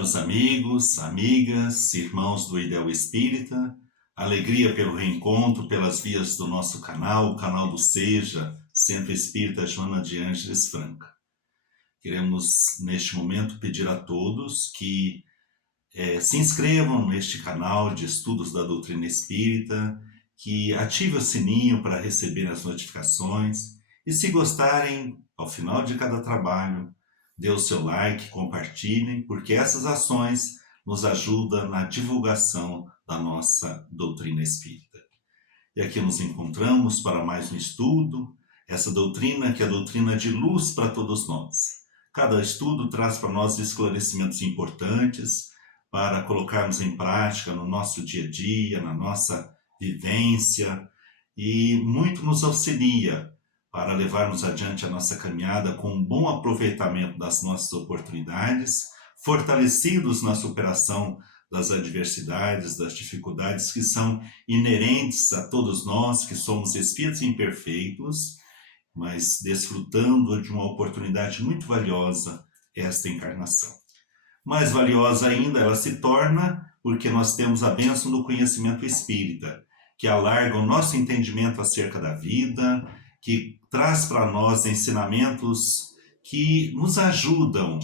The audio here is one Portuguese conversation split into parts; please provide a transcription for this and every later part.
Caros amigos, amigas, irmãos do Ideal Espírita, alegria pelo reencontro pelas vias do nosso canal, o canal do Seja, Centro Espírita Joana de Ângeles Franca. Queremos, neste momento, pedir a todos que se inscrevam neste canal de estudos da doutrina espírita, que ative o sininho para receber as notificações e, se gostarem, ao final de cada trabalho, dê o seu like, compartilhem, porque essas ações nos ajudam na divulgação da nossa doutrina espírita. E aqui nos encontramos para mais um estudo, essa doutrina que é a doutrina de luz para todos nós. Cada estudo traz para nós esclarecimentos importantes para colocarmos em prática no nosso dia a dia, na nossa vivência, e muito nos auxilia para levarmos adiante a nossa caminhada com um bom aproveitamento das nossas oportunidades, fortalecidos na superação das adversidades, das dificuldades que são inerentes a todos nós, que somos espíritos imperfeitos, mas desfrutando de uma oportunidade muito valiosa, esta encarnação. Mais valiosa ainda ela se torna porque nós temos a bênção do conhecimento espírita, que alarga o nosso entendimento acerca da vida, que traz para nós ensinamentos que nos ajudam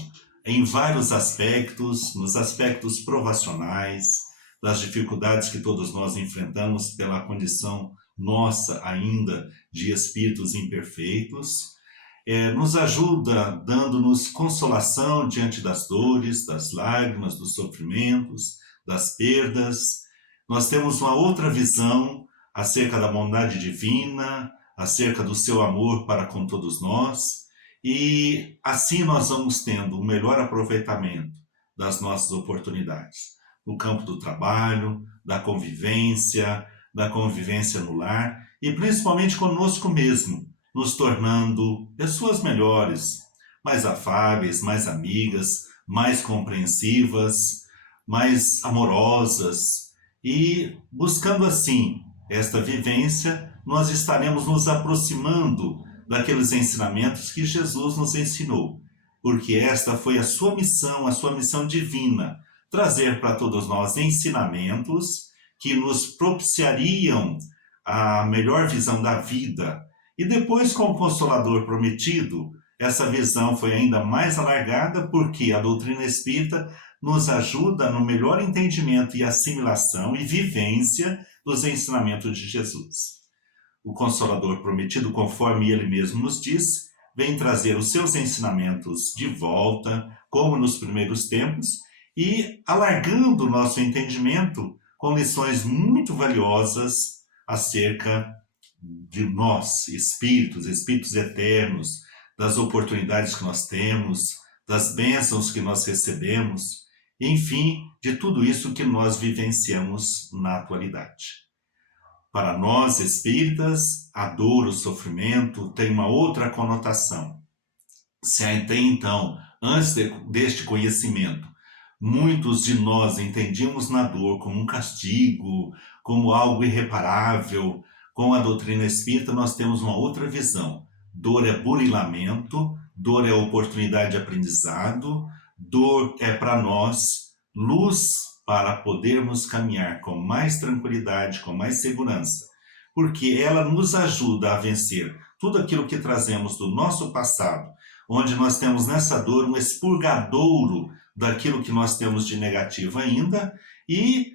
em vários aspectos, nos aspectos provacionais, das dificuldades que todos nós enfrentamos pela condição nossa ainda de espíritos imperfeitos, nos ajuda dando-nos consolação diante das dores, das lágrimas, dos sofrimentos, das perdas. Nós temos uma outra visão acerca da bondade divina, acerca do seu amor para com todos nós, e assim nós vamos tendo um melhor aproveitamento das nossas oportunidades, no campo do trabalho, da convivência no lar, e principalmente conosco mesmo, nos tornando pessoas melhores, mais afáveis, mais amigas, mais compreensivas, mais amorosas, e buscando assim esta vivência, nós estaremos nos aproximando daqueles ensinamentos que Jesus nos ensinou, porque esta foi a sua missão divina, trazer para todos nós ensinamentos que nos propiciariam a melhor visão da vida. E depois, com o Consolador prometido, essa visão foi ainda mais alargada, porque a doutrina espírita nos ajuda no melhor entendimento e assimilação e vivência dos ensinamentos de Jesus. O Consolador prometido, conforme ele mesmo nos diz, vem trazer os seus ensinamentos de volta, como nos primeiros tempos, e alargando o nosso entendimento com lições muito valiosas acerca de nós, espíritos eternos, das oportunidades que nós temos, das bênçãos que nós recebemos, enfim, de tudo isso que nós vivenciamos na atualidade. Para nós espíritas, a dor, o sofrimento tem uma outra conotação. Se até então, antes deste conhecimento, muitos de nós entendíamos na dor como um castigo, como algo irreparável, com a doutrina espírita nós temos uma outra visão. Dor é burilamento, dor é oportunidade de aprendizado, dor é para nós luz para podermos caminhar com mais tranquilidade, com mais segurança, porque ela nos ajuda a vencer tudo aquilo que trazemos do nosso passado, onde nós temos nessa dor um expurgadouro daquilo que nós temos de negativo ainda, e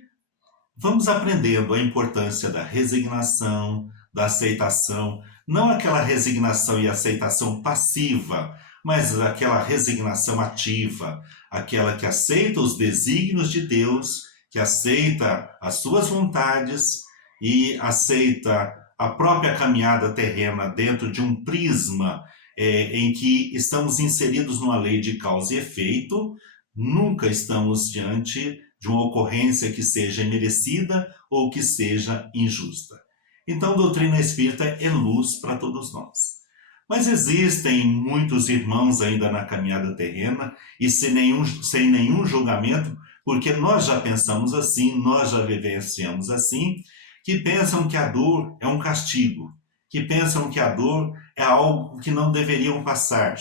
vamos aprendendo a importância da resignação, da aceitação, não aquela resignação e aceitação passiva, mas aquela resignação ativa, aquela que aceita os desígnios de Deus, que aceita as suas vontades e aceita a própria caminhada terrena dentro de um prisma em que estamos inseridos numa lei de causa e efeito, nunca estamos diante de uma ocorrência que seja imerecida ou que seja injusta. Então, a doutrina espírita é luz para todos nós. Mas existem muitos irmãos ainda na caminhada terrena e sem nenhum julgamento, porque nós já pensamos assim, nós já vivenciamos assim, que pensam que a dor é um castigo, que pensam que a dor é algo que não deveriam passar.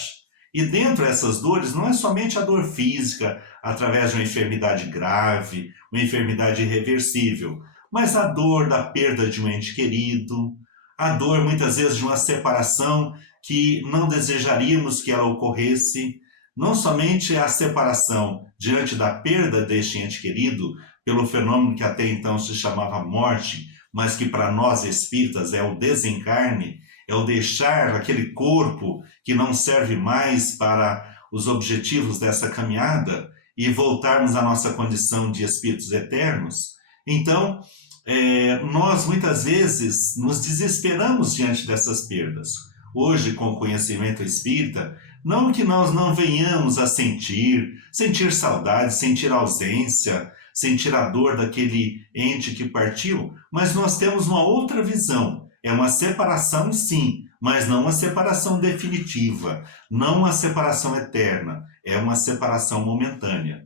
E dentro dessas dores não é somente a dor física, através de uma enfermidade grave, uma enfermidade irreversível, mas a dor da perda de um ente querido, a dor muitas vezes de uma separação que não desejaríamos que ela ocorresse, não somente a separação diante da perda deste ente querido, pelo fenômeno que até então se chamava morte, mas que para nós espíritas é o desencarne, é o deixar aquele corpo que não serve mais para os objetivos dessa caminhada e voltarmos à nossa condição de espíritos eternos. Então, nós muitas vezes nos desesperamos diante dessas perdas. Hoje, com o conhecimento espírita, não que nós não venhamos a sentir saudade, sentir ausência, sentir a dor daquele ente que partiu, mas nós temos uma outra visão. É uma separação, sim, mas não uma separação definitiva, não uma separação eterna, é uma separação momentânea.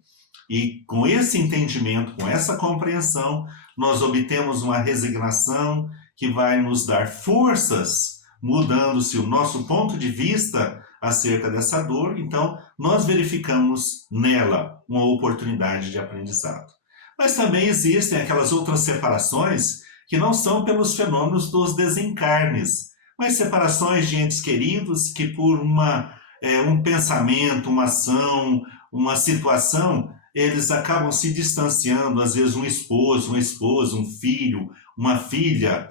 E com esse entendimento, com essa compreensão, nós obtemos uma resignação que vai nos dar forças, mudando-se o nosso ponto de vista acerca dessa dor, então nós verificamos nela uma oportunidade de aprendizado. Mas também existem aquelas outras separações que não são pelos fenômenos dos desencarnes, mas separações de entes queridos que por um pensamento, uma ação, uma situação, eles acabam se distanciando, às vezes um esposo, uma esposa, um filho, uma filha,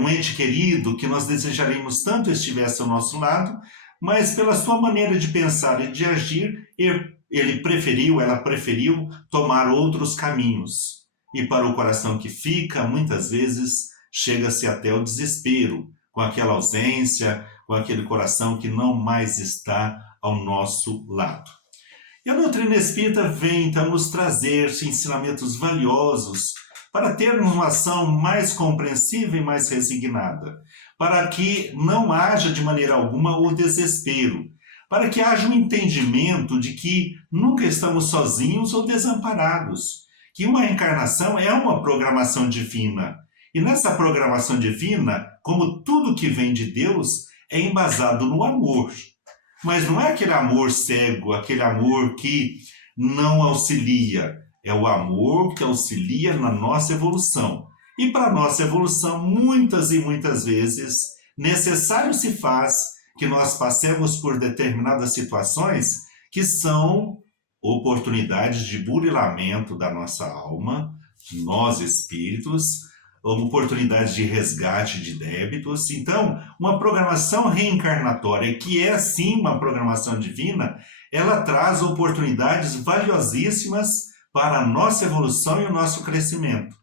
um ente querido que nós desejaríamos tanto estivesse ao nosso lado, mas pela sua maneira de pensar e de agir, ela preferiu tomar outros caminhos. E para o coração que fica, muitas vezes, chega-se até o desespero, com aquela ausência, com aquele coração que não mais está ao nosso lado. E a doutrina espírita vem, então, nos trazer ensinamentos valiosos para termos uma ação mais compreensiva e mais resignada, para que não haja de maneira alguma o desespero, para que haja um entendimento de que nunca estamos sozinhos ou desamparados, que uma reencarnação é uma programação divina. E nessa programação divina, como tudo que vem de Deus, é embasado no amor. Mas não é aquele amor cego, aquele amor que não auxilia. É o amor que auxilia na nossa evolução. E para a nossa evolução, muitas e muitas vezes, necessário se faz que nós passemos por determinadas situações que são oportunidades de burilamento da nossa alma, nós espíritos, oportunidades de resgate de débitos. Então, uma programação reencarnatória, que é sim uma programação divina, ela traz oportunidades valiosíssimas para a nossa evolução e o nosso crescimento.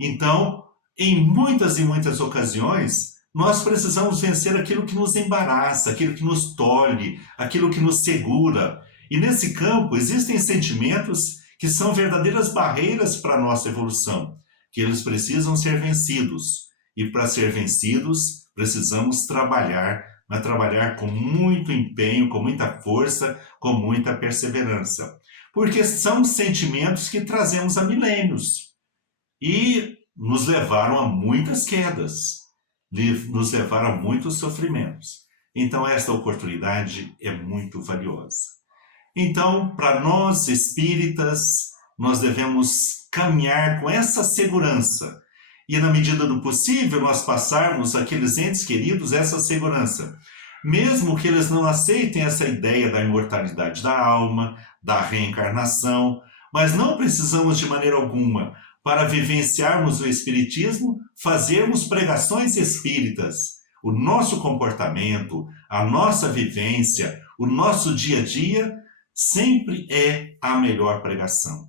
Então, em muitas e muitas ocasiões, nós precisamos vencer aquilo que nos embaraça, aquilo que nos tolhe, aquilo que nos segura. E nesse campo existem sentimentos que são verdadeiras barreiras para a nossa evolução, que eles precisam ser vencidos. E para ser vencidos, precisamos trabalhar, mas trabalhar com muito empenho, com muita força, com muita perseverança. Porque são sentimentos que trazemos há milênios e nos levaram a muitas quedas, nos levaram a muitos sofrimentos. Então esta oportunidade é muito valiosa. Então, para nós espíritas, nós devemos caminhar com essa segurança e, na medida do possível, nós passarmos àqueles entes queridos essa segurança, mesmo que eles não aceitem essa ideia da imortalidade da alma, da reencarnação, mas não precisamos de maneira alguma, para vivenciarmos o espiritismo, fazermos pregações espíritas. O nosso comportamento, a nossa vivência, o nosso dia a dia sempre é a melhor pregação.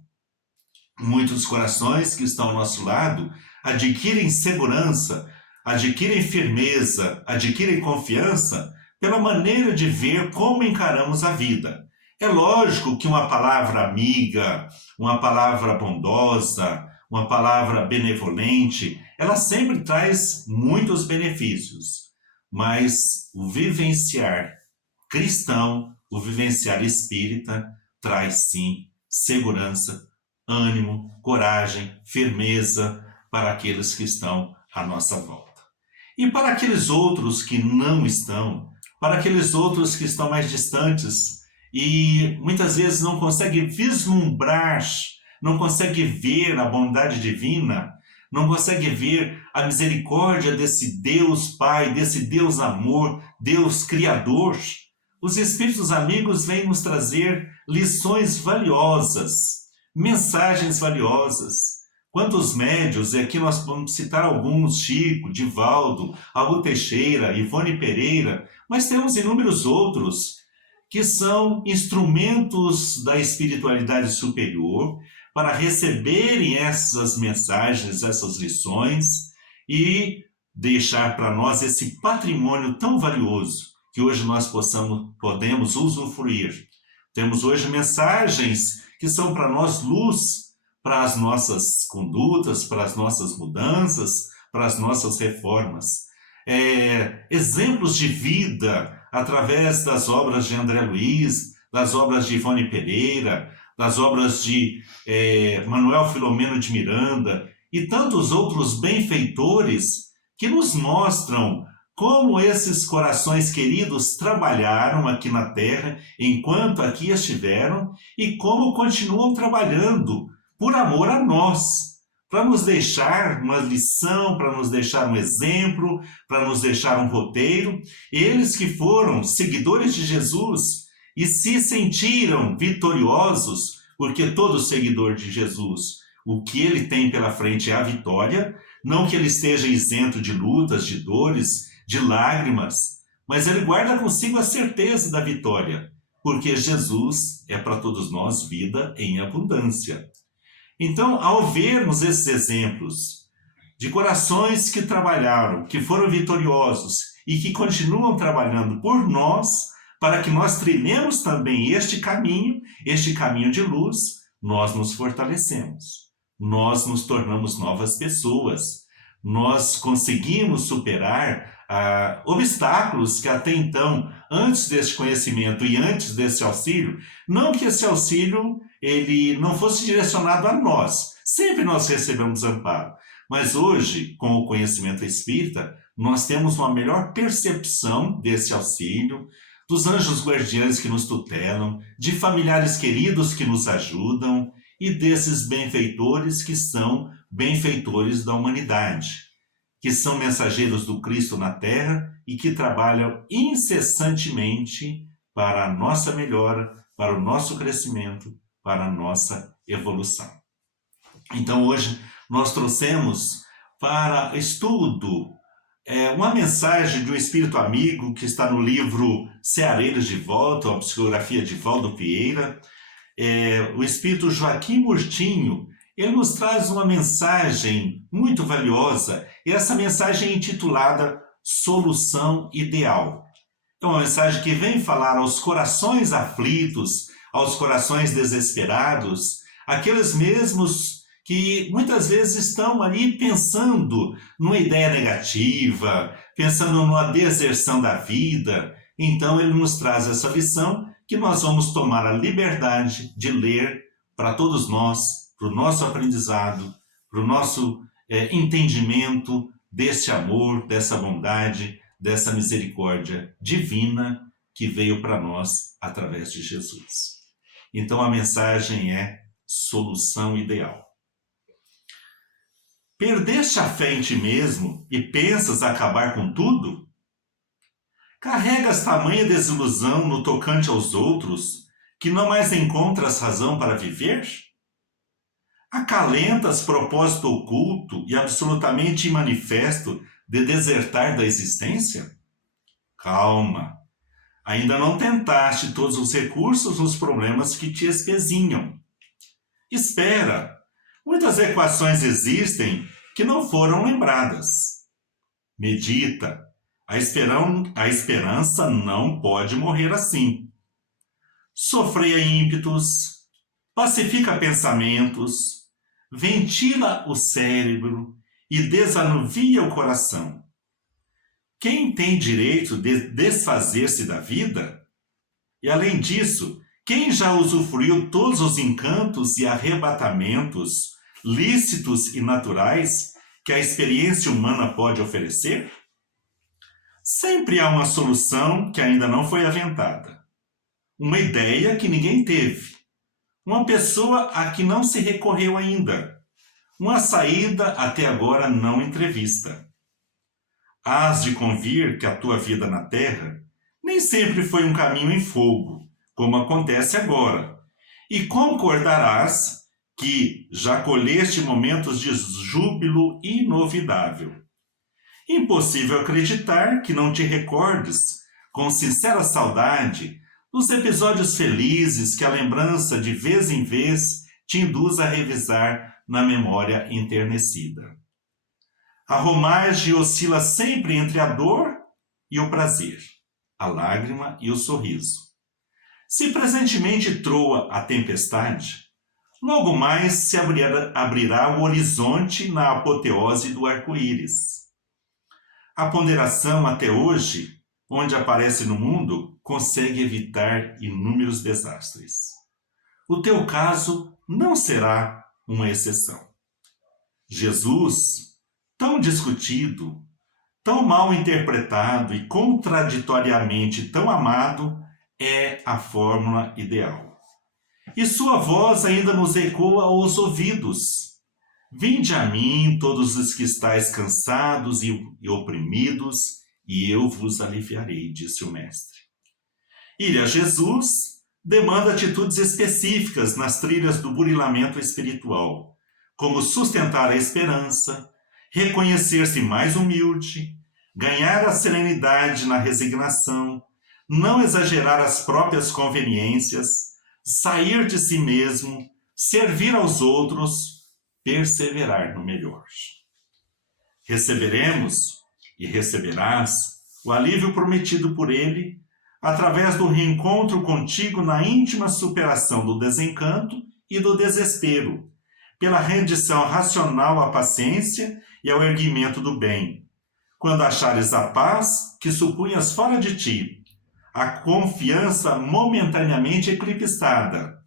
Muitos corações que estão ao nosso lado adquirem segurança, adquirem firmeza, adquirem confiança pela maneira de ver como encaramos a vida. É lógico que uma palavra amiga, uma palavra bondosa, uma palavra benevolente, ela sempre traz muitos benefícios, mas o vivenciar cristão, o vivenciar espírita, traz sim segurança, ânimo, coragem, firmeza para aqueles que estão à nossa volta. E para aqueles outros que não estão, para aqueles outros que estão mais distantes e muitas vezes não conseguem vislumbrar, não conseguem ver a bondade divina, não conseguem ver a misericórdia desse Deus Pai, desse Deus Amor, Deus Criador. Os Espíritos amigos vêm nos trazer lições valiosas, mensagens valiosas. Quantos médios, e aqui nós vamos citar alguns, Chico, Divaldo, Raul Teixeira, Ivone Pereira, mas temos inúmeros outros que são instrumentos da espiritualidade superior para receberem essas mensagens, essas lições e deixar para nós esse patrimônio tão valioso que hoje nós podemos usufruir. Temos hoje mensagens que são para nós luz, para as nossas condutas, para as nossas mudanças, para as nossas reformas. Exemplos de vida através das obras de André Luiz, das obras de Ivone Pereira, das obras de Manuel Filomeno de Miranda e tantos outros benfeitores que nos mostram como esses corações queridos trabalharam aqui na Terra enquanto aqui estiveram e como continuam trabalhando por amor a nós, para nos deixar uma lição, para nos deixar um exemplo, para nos deixar um roteiro. Eles que foram seguidores de Jesus e se sentiram vitoriosos, porque todo seguidor de Jesus, o que ele tem pela frente é a vitória, não que ele esteja isento de lutas, de dores, de lágrimas, mas ele guarda consigo a certeza da vitória, porque Jesus é para todos nós vida em abundância. Então, ao vermos esses exemplos de corações que trabalharam, que foram vitoriosos e que continuam trabalhando por nós, para que nós trilhemos também este caminho de luz, nós nos fortalecemos, nós nos tornamos novas pessoas, nós conseguimos superar obstáculos que até então, antes deste conhecimento e antes desse auxílio, não que esse auxílio ele não fosse direcionado a nós, sempre nós recebemos amparo, mas hoje, com o conhecimento espírita, nós temos uma melhor percepção desse auxílio, dos anjos guardiães que nos tutelam, de familiares queridos que nos ajudam e desses benfeitores que são benfeitores da humanidade, que são mensageiros do Cristo na Terra e que trabalham incessantemente para a nossa melhora, para o nosso crescimento, para a nossa evolução. Então hoje nós trouxemos para estudo uma mensagem de um espírito amigo que está no livro Ceareiros de Volta, a psicografia de Valdo Vieira, o espírito Joaquim Murtinho. Ele nos traz uma mensagem muito valiosa, e essa mensagem é intitulada Solução Ideal. É uma mensagem que vem falar aos corações aflitos, aos corações desesperados, aqueles mesmos que muitas vezes estão ali pensando numa ideia negativa, pensando numa deserção da vida. Então ele nos traz essa lição que nós vamos tomar a liberdade de ler para todos nós, para o nosso aprendizado, para o nosso entendimento desse amor, dessa bondade, dessa misericórdia divina que veio para nós através de Jesus. Então a mensagem é solução ideal. Perdeste a fé em ti mesmo e pensas acabar com tudo? Carregas tamanha desilusão no tocante aos outros que não mais encontras razão para viver? Acalentas propósito oculto e absolutamente imanifesto de desertar da existência? Calma, ainda não tentaste todos os recursos nos problemas que te espezinham. Espera, muitas equações existem que não foram lembradas. Medita, a esperança não pode morrer assim. Sofreia ímpetos, pacifica pensamentos, ventila o cérebro e desanuvia o coração. Quem tem direito de desfazer-se da vida? E além disso, quem já usufruiu todos os encantos e arrebatamentos lícitos e naturais que a experiência humana pode oferecer? Sempre há uma solução que ainda não foi aventada, uma ideia que ninguém teve, uma pessoa a que não se recorreu ainda, uma saída até agora não entrevista. Hás de convir que a tua vida na terra nem sempre foi um caminho em fogo, como acontece agora, e concordarás que já colheste momentos de júbilo inovidável. Impossível acreditar que não te recordes, com sincera saudade, dos episódios felizes que a lembrança de vez em vez te induz a revisar na memória enternecida. A romagem oscila sempre entre a dor e o prazer, a lágrima e o sorriso. Se presentemente troa a tempestade, logo mais se abrirá o horizonte na apoteose do arco-íris. A ponderação até hoje, onde aparece no mundo, consegue evitar inúmeros desastres. O teu caso não será uma exceção. Jesus, tão discutido, tão mal interpretado e contraditoriamente tão amado, é a fórmula ideal. E sua voz ainda nos ecoa aos ouvidos. Vinde a mim, todos os que estáis cansados e oprimidos, e eu vos aliviarei, disse o Mestre. Ir a Jesus demanda atitudes específicas nas trilhas do burilamento espiritual, como sustentar a esperança, reconhecer-se mais humilde, ganhar a serenidade na resignação, não exagerar as próprias conveniências, sair de si mesmo, servir aos outros, perseverar no melhor. Receberemos e receberás o alívio prometido por ele através do reencontro contigo na íntima superação do desencanto e do desespero, pela rendição racional à paciência e ao erguimento do bem, quando achares a paz que supunhas fora de ti, a confiança momentaneamente eclipsada,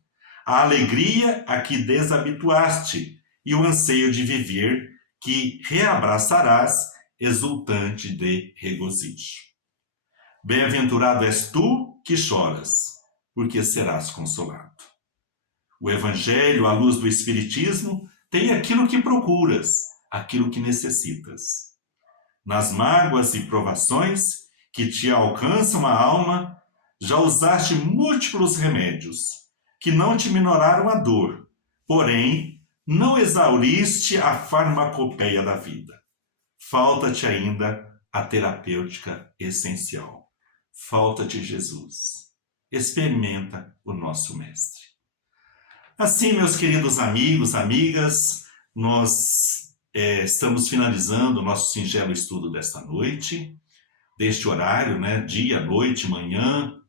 a alegria a que desabituaste e o anseio de viver que reabraçarás exultante de regozijo. Bem-aventurado és tu que choras, porque serás consolado. O Evangelho, à luz do Espiritismo, tem aquilo que procuras, aquilo que necessitas. Nas mágoas e provações que te alcançam a alma, já usaste múltiplos remédios, que não te minoraram a dor, porém, não exauriste a farmacopeia da vida. Falta-te ainda a terapêutica essencial. Falta-te Jesus. Experimenta o nosso Mestre. Assim, meus queridos amigos, amigas, nós estamos finalizando o nosso singelo estudo desta noite, deste horário, dia, noite, manhã,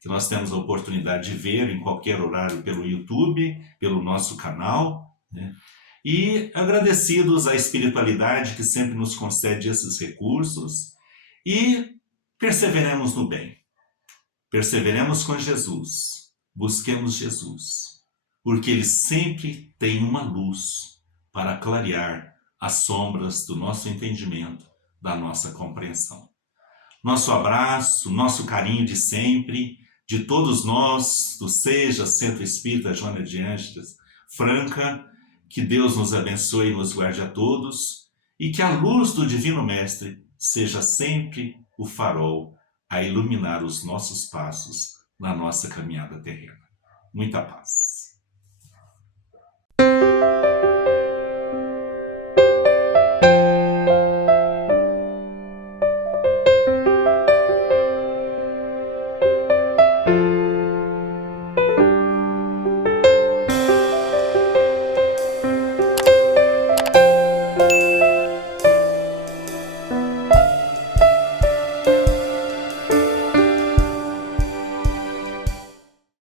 que nós temos a oportunidade de ver em qualquer horário pelo YouTube, pelo nosso canal, e agradecidos à espiritualidade que sempre nos concede esses recursos, e perseveremos no bem, perseveremos com Jesus, busquemos Jesus, porque Ele sempre tem uma luz para clarear as sombras do nosso entendimento, da nossa compreensão. Nosso abraço, nosso carinho de sempre, de todos nós, do Seja Centro Espírita Joana de Ângeles Franca, que Deus nos abençoe e nos guarde a todos, e que a luz do Divino Mestre seja sempre o farol a iluminar os nossos passos na nossa caminhada terrena. Muita paz.